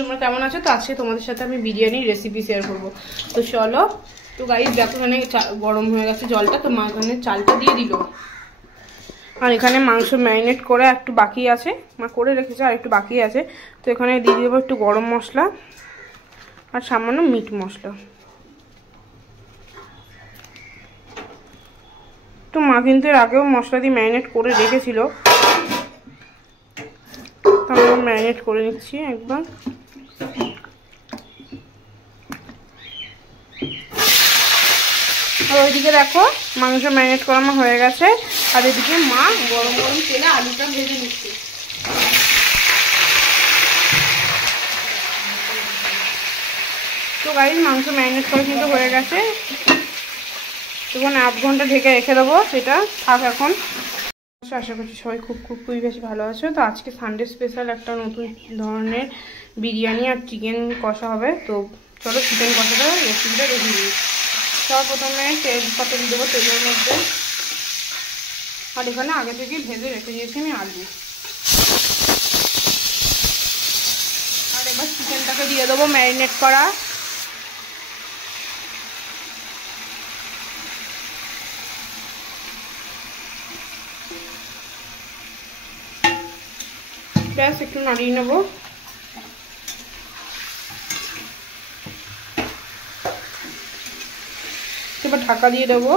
তোমরা কেমন আছো? তো আজকে তোমাদের সাথে আমি বিরিয়ানির রেসিপি শেয়ার করবো। তো চলো। তো গাইস দেখো এখানে গরম হয়ে গেছে জলটা, তো মা এখানে চালটা দিয়ে দিল। আর এখানে মাংস ম্যারিনেট করে একটু বাকি আছে, মা করে রেখেছে আর একটু বাকি আছে। তো এখানে দিয়ে দেবো একটু গরম মশলা আর সামান্য মিট মশলা। তো মা কিন্তু এর আগেও মশলা দিয়ে ম্যারিনেট করে রেখেছিল, তো আমরা ম্যারিনেট করে নিচ্ছি একবার। আর ওইদিকে দেখো মাংস ম্যারিনেট করানো হয়ে গেছে, আর এদিকে মা গরম গরম তেলে আলুটা ভেজে নিচ্ছে। তো গাইস মাংস ম্যারিনেট করে কিন্তু হয়ে গেছে, তখন আধ ঘন্টা ঢেকে রেখে দেবো, সেটা থাক এখন। আশা করছি সবাই খুবই বেশি ভালো আছে। তো আজকে সানডে স্পেশাল একটা নতুন ধরনের বিরিয়ানি আর চিকেন কষা হবে। তো চলো চিকেন কষাটা রেসিপিটা দেখে নিই। সবার প্রথমে তেজপাতা দিয়ে দেবো তেলের মধ্যে, আর এখানে আগে থেকে ভেজে রেখে দিয়েছি আমি আলু। আর এবার চিকেনটাকে দিয়ে দেবো ম্যারিনেট করা। ব্যাস একটু নাড়িয়ে নেবো। এবার ঢাকা দিয়ে দেবো,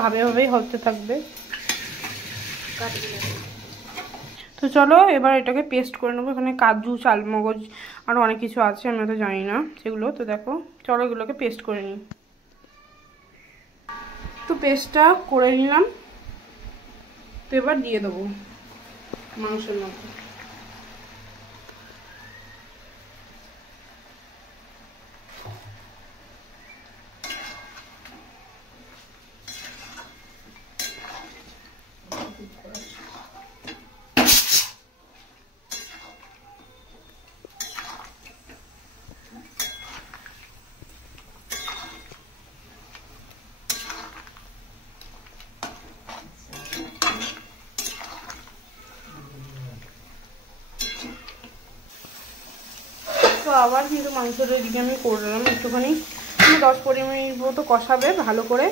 ভাবেই হতে থাকবে। তো চলো এবার এটাকে পেস্ট করে নেবো। এখানে কাজু চালমগজ আরও অনেক কিছু আছে, আমি তো জানি না সেগুলো। তো দেখো চলো এগুলোকে পেস্ট করে নিই। তো পেস্টটা করে নিলাম, তো এবার দিয়ে দেবো মাংসের মধ্যে। তো আবার কিন্তু মাংসটা এদিকে আমি করে দিলাম একটুখানি, 10-15 মিনিট মতো কষাবে ভালো করে,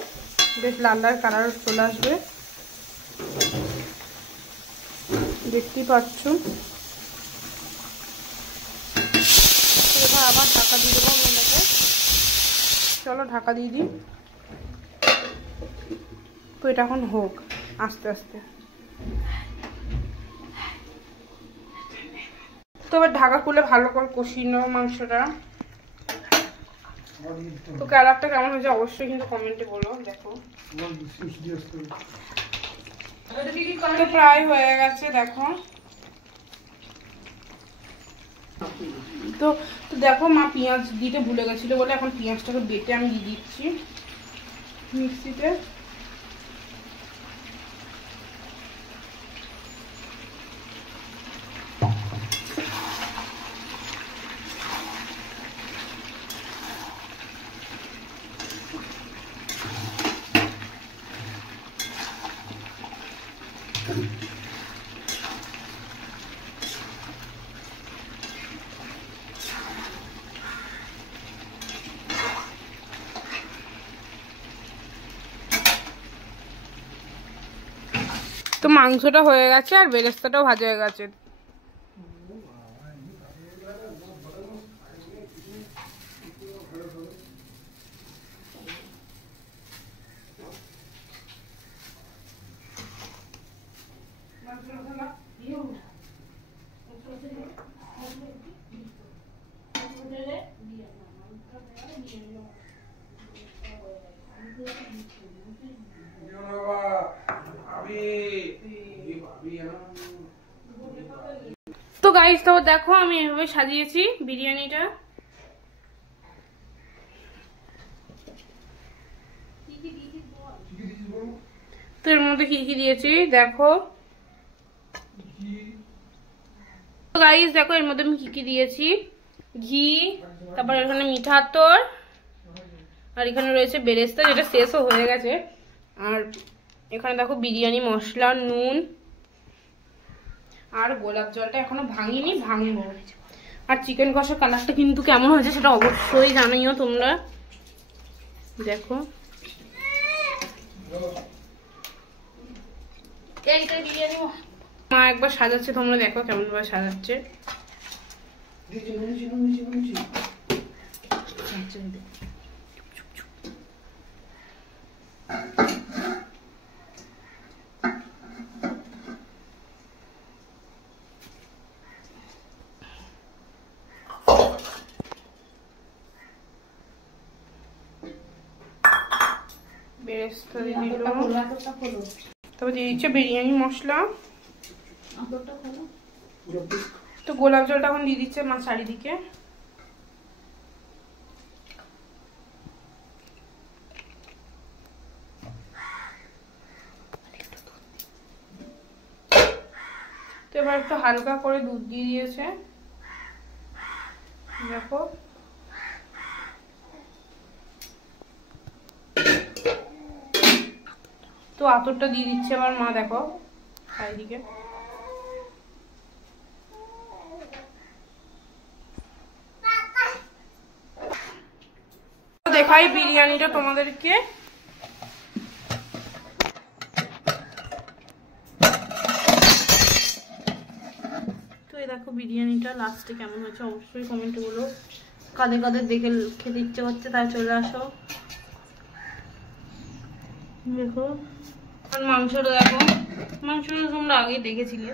বেশ লাল লাল কালার চলে আসবে, দেখতেই পাচ্ছ। এবার আবার ঢাকা দিয়ে দেবো মেলাতে। চলো ঢাকা দিয়ে দিই। তো এটা এখন হোক আস্তে আস্তে। তো এবার ঢাকা খুলে ভালো করে কষিয়ে নেবো মাংসটা। তো কালারটা কেমন হয়েছে অবশ্যই কিন্তু কমেন্টে বলো। দেখো তো প্রায় হয়ে গেছে দেখো। তো দেখো মা পেঁয়াজ দিতে ভুলে গেছিলো বলে এখন পেঁয়াজটাকে বেটে আমি দিয়ে দিচ্ছি মিক্সিতে। তো মাংসটা হয়ে গেছে আর বেরেস্তাটাও ভাজা হয়ে গেছে। তো গাইস তো দেখো আমি এভাবে সাজিয়েছি বিরিয়ানিটা। তো এর মধ্যে কি কি দিয়েছি দেখো। তো গাইস দেখো এর মধ্যে আমি কি কি দিয়েছি, ঘি, তারপর এখানে মিঠা আতর, আর এখানে রয়েছে বেরেস্তা যেটা শেষও হয়ে গেছে, আর এখানে দেখো বিরিয়ানি মশলা, নুন, আর গোলাপ জলটা এখনো ভাঙিনি, ভাঙবো। আর চিকেন কষার কালারটা কিন্তু কেমন হয়েছে সেটা অবশ্যই জানিও তোমরা। দেখো মা একবার সাজাচ্ছে, তোমরা দেখো কেমন ভাবে সাজাচ্ছে। বেরেস্তা দিয়ে দিল, তারপর দিয়ে দিচ্ছে বিরিয়ানি মশলা। তো গোলাপ জলটা এখন দিয়ে দিচ্ছে মা চারিদিকে। তো এবার একটু হালকা করে দুধ দিয়ে দিয়েছে, দেখো। তো আতরটা দিয়ে দিচ্ছে আবার মা, দেখো চারিদিকে। দেখাই বিরিয়ানিটা তোমাদেরকে। তো এই দেখো বিরিয়ানিটা লাস্টে কেমন হয়েছে অবশ্যই কমেন্টে বলো। কাদের কাদের দেখে খেতে ইচ্ছে করছে তাই চলে আসো। দেখো আর মাংসটা দেখো, মাংসটা তোমরা আগেই দেখেছিলে।